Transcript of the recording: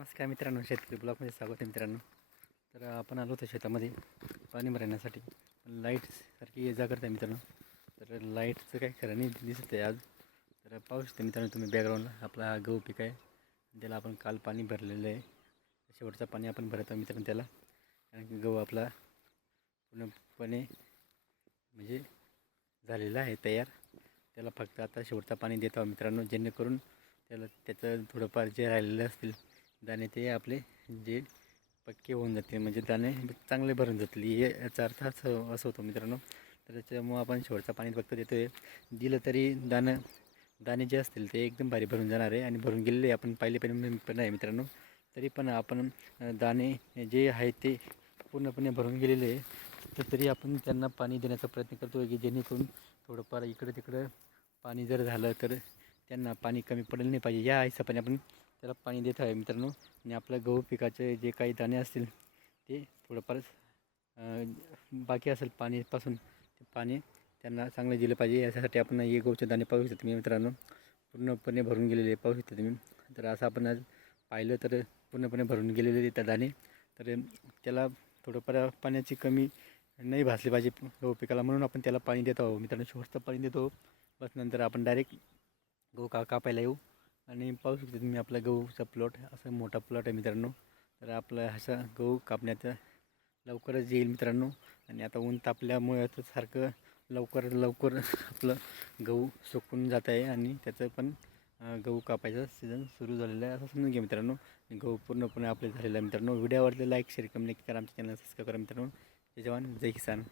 नमस्कार मित्रांनो, शेतकरी ब्लॉगमध्ये स्वागत आहे मित्रांनो. तर आपण आलो होतो शेतामध्ये पाणी भरण्यासाठी, पण लाईट सारखी ये जा करते मित्रांनो. तर लाईटचं काही खरं नाही दिसत आहे आज. तर पाहू शकते मित्रांनो तुम्ही बॅकग्राऊंडला आपला हा गहू पीक आहे. त्याला आपण काल पाणी भरलेलं आहे. शेवटचं पाणी आपण भरत आहोत मित्रांनो त्याला, कारण की गहू आपला पूर्णपणे म्हणजे झालेला आहे तयार. त्याला फक्त आता शेवटचं पाणी देत आहोत मित्रांनो, जेणेकरून त्याचं थोडंफार जे राहिलेलं असतील दाणे ते आपले जे पक्के होऊन जातील, म्हणजे दाणे चांगले भरून जातील, याचा अर्थ असं होतो मित्रांनो. तर त्याच्यामुळं आपण शेवटचं पाणी फक्त देतो आहे. दिलं तरी दाणे जे असतील ते एकदम भारी भरून जाणार आहे आणि भरून गेलेले आपण पाहिले पण आहे मित्रांनो. तरी पण आपण दाणे जे आहेत ते पूर्णपणे भरून गेलेले आहे. तर तरी आपण त्यांना पाणी देण्याचा प्रयत्न करतो आहे, की जेणेकरून थोडंफार इकडं तिकडं पाणी जर झालं तर त्यांना पाणी कमी पडलं नाही पाहिजे, या हिशोबाने आपण त्याला पाणी देत आहे मित्रांनो. आणि आपल्या गहू पिकाचे जे काही दाणे असतील ते थोडंफार बाकी असेल पाणीपासून, ते पाणी त्यांना चांगलं दिलं पाहिजे, यासाठी आपण हे गहूचे दाणे पाहू शकतो तुम्ही मित्रांनो, पूर्णपणे भरून गेलेले पाहू शकता तुम्ही. तर असं आपण आज पाहिलं तर पूर्णपणे भरून गेलेले त्या दाणे. तर त्याला थोडंफार पाण्याची कमी नाही भासली पाहिजे गहू पिकाला, म्हणून आपण त्याला पाणी देत आहोत मित्रांनो. शेवटचं पाणी देतो, बस नंतर आपण डायरेक्ट गहू कापायला येऊ. आणि पाहू शकता तुम्ही आपला गहूचा प्लॉट, असा मोठा प्लॉट आहे मित्रांनो. तर आपला असा गहू कापण्याचा लवकरच येईल मित्रांनो. आणि आता ऊन तापल्यामुळे तर सारखं लवकर आपलं गहू सुकून जात आहे आणि त्याचं पण गहू कापायचा सीझन सुरू झालेला आहे असं समजून घ्या मित्रांनो. गहू पूर्णपणे आपले झालेला आहे मित्रांनो. व्हिडिओ आवडले लाईक शेअर कमेंट करा, आमच्या चॅनल सबस्क्राईब करा मित्रांनो. जय जवान जय किसान.